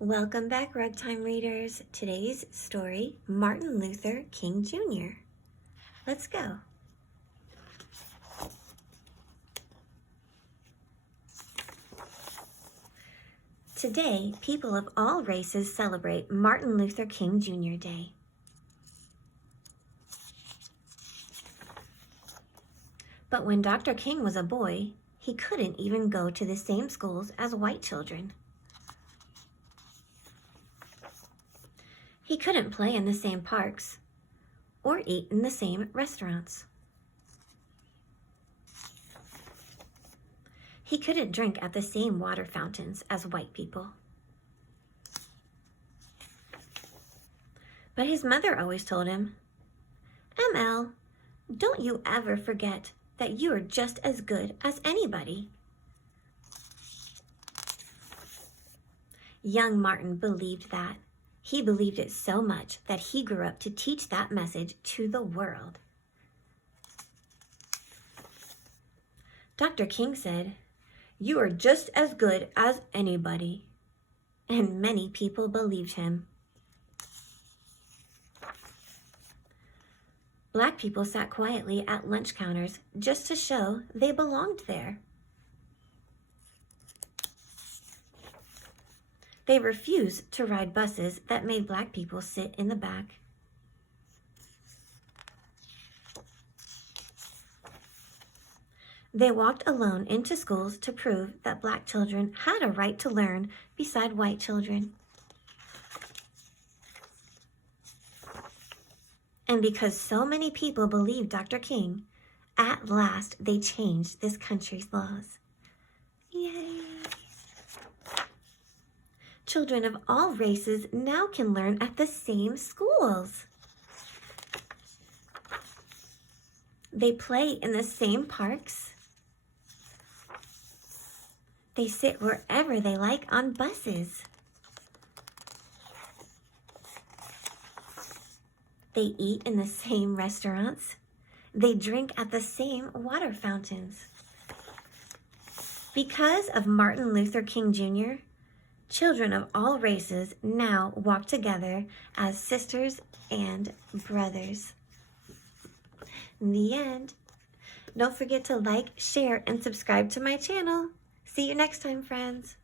Welcome back, Rugtime readers. Today's story, Martin Luther King Jr. Let's go. Today, people of all races celebrate Martin Luther King Jr. Day. But when Dr. King was a boy, he couldn't even go to the same schools as white children. He couldn't play in the same parks or eat in the same restaurants. He couldn't drink at the same water fountains as white people. But his mother always told him, "ML, don't you ever forget that you are just as good as anybody." Young Martin believed that. He believed it so much that he grew up to teach that message to the world. Dr. King said, "You are just as good as anybody." And many people believed him. Black people sat quietly at lunch counters just to show they belonged there. They refused to ride buses that made black people sit in the back. They walked alone into schools to prove that black children had a right to learn beside white children. And because so many people believed Dr. King, at last they changed this country's laws. Yay! Children of all races now can learn at the same schools. They play in the same parks. They sit wherever they like on buses. They eat in the same restaurants. They drink at the same water fountains. Because of Martin Luther King Jr., children of all races now walk together as sisters and brothers. The end. Don't forget to like, share, and subscribe to my channel. See you next time, friends.